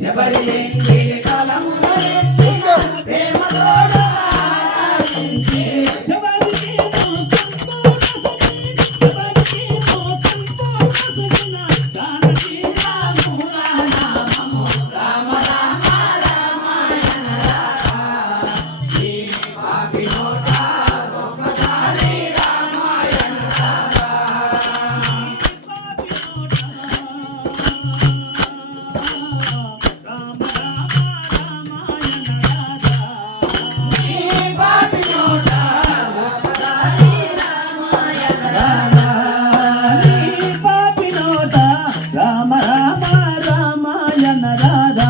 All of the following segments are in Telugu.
శబరి రామ రామ రామాయణ రాధా.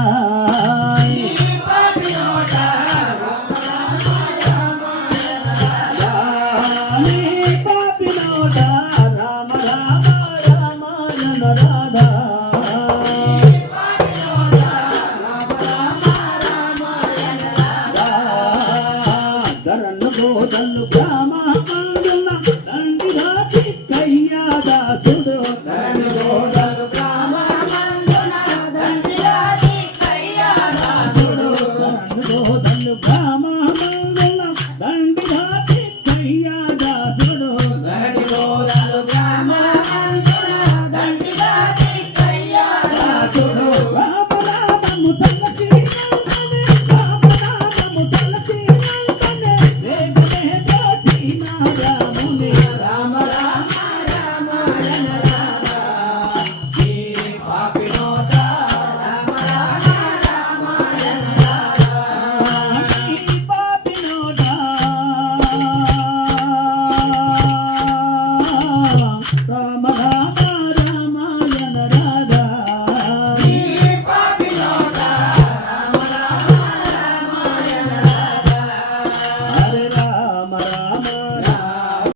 తల్లు